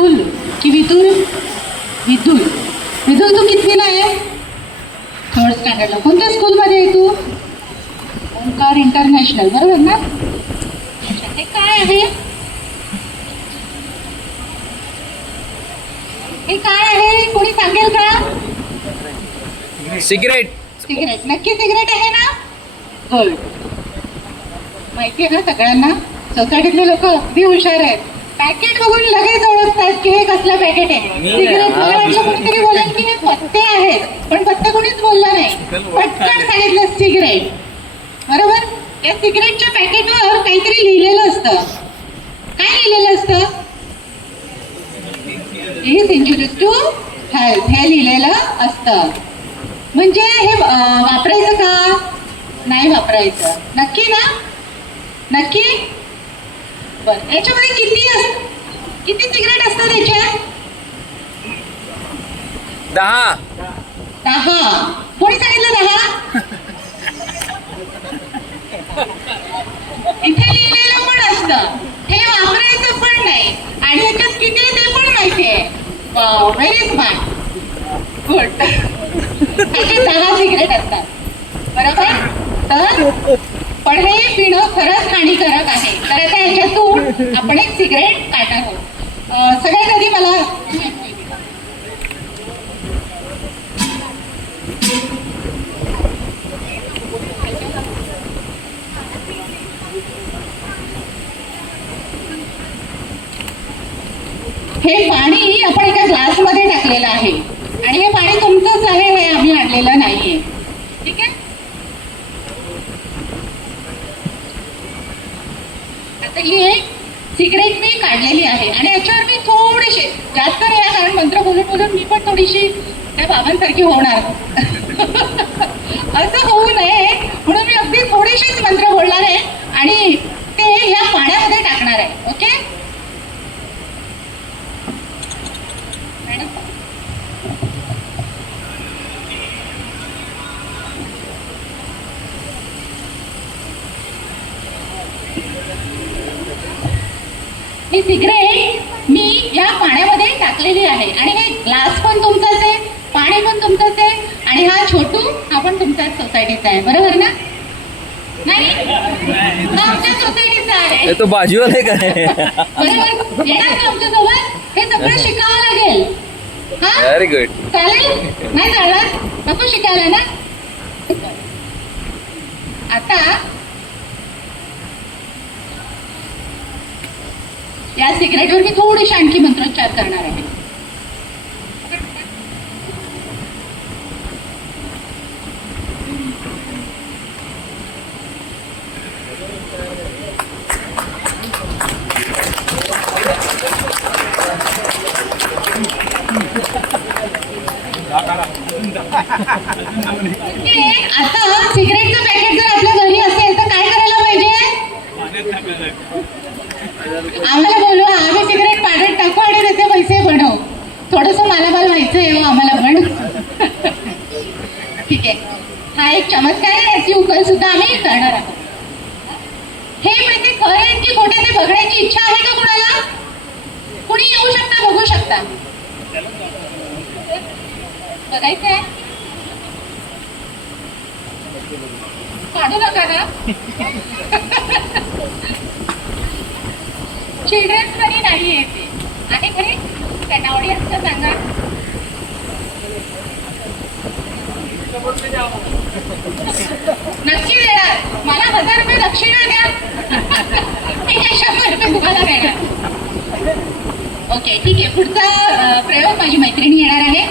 वितुल की वितुल? वितुल. वितुल तू कितवीला आहे? थर्ड स्टँडर्डला. कोणत्या स्कूलमध्ये आहे तू? ओंकार इंटरनॅशनल, बरोबर ना? अच्छा, ते काय आहे? हे काय आहे? कोणी सांगेल का? सिगरेट. सिगरेट. नक्की सिगरेट आहे ना? गुड. माहिती आहे ना सगळ्यांना? सोसायटीतले लोक अगदी हुशार आहेत. पॅकेट बघून लगेच ओळखतात की हे कसलं पॅकेट आहे. सिगरेट मला वाटलं कोणीतरी बोलेल की हे पत्ते आहेत, पण पत्ते कोणीच बोललं नाही. पटकन सांगितलं सिगरेट. बरोबर? या सिगरेटच्या पॅकेटवर काहीतरी लिहिलेलं असतं. काय लिहिलेलं असतं? इज इंजुरियस टू हेल्थ हे लिहिलेलं असतं. म्हणजे हे वापरायचं का? नाही वापरायचं. नक्की ना? नक्की? बरं, याच्यामध्ये किती सिगरेट असतात याच्यात? 10. 10. कोणी सांगितलं 10? इथे लिहिलेलं पण असतं. हे वापरायचं पण नाही आणि याच्यात किती आहे ते पण माहितीये. Wow, very smart. गुड. त्याचे 10 सिगरेट असतात. बरोबर? तर पण हे पिणं खरंच हानिकारक आहे. तर आता याच्यातून आपण एक सिगरेट काढणार आहोत. सगळ्यात आधी मला हे पाणी आपण एका ग्लासमध्ये टाकलेलं आहे आणि हे पाणी तुमचंच आहे, हे आम्ही आणलेलं नाहीये. ठीक आहे? आता ही एक सिगरेट मी काढलेली आहे आणि याच्यावर मी थोडीशी, जास्त नाही कारण मंत्र बोलून बोलून मी पण थोडीशी त्या बाबांसारखी होणार. असं होऊ नये म्हणून मी अगदी थोडीशीच मंत्र बोलणार आहे आणि ते या पाण्यामध्ये टाकणार आहे. ओके? ही सिगरेट मी या पाण्यामध्ये टाकलेली आहे आणि हे ग्लास पण तुमचाच आहे, पाणी पण तुमचंच आहे आणि हा छोटू हा पण तुमच्याच सोसायटीचा आहे. बरोबर ना? नाही, हा आमच्या सोसायटीचा आहे. तो बाजूवाला आहे का? बरोबर? येणार का आमच्यासोबत? हे सगळं शिकावं लागेल. हा, व्हेरी गुड. चालेल? नाही चालणार? नको शिकायला ना? आता या सिगरेटवर मी थोडीशी आणखी मंत्रोच्चार करणार आहे. आता सिगरेटचं पॅकेट जर आपल्या घरी असेल तर काय करायला पाहिजे? आम्हाला बोलवा, आम्ही सिगरेट पाण्यात टाकू आणि त्याचे पैसे बनवू. थोडंसं मालामाल व्हायचंय हो आम्हाला पण. ठीक आहे, हा एक चमत्कार आहे, याची उकल सुद्धा आम्ही करणार आहोत. हे माहिती खरं आहे की खोटे ते बघण्याची इच्छा आहे का कुणाला? कुणी येऊ शकता, बघू शकता. बघायचंय? काढू नका ना. चिल्ड्रन्स घरी नाही आहे ते. आहे घरी? त्यांना ऑडियन्सला सांगा. नक्की देणार. मला 1000 रुपये दक्षिणा द्या. मी 100 रुपये तुम्हाला देणार. ओके, ठीक आहे. पुढचा प्रयोग माझी मैत्रिणी येणार आहे.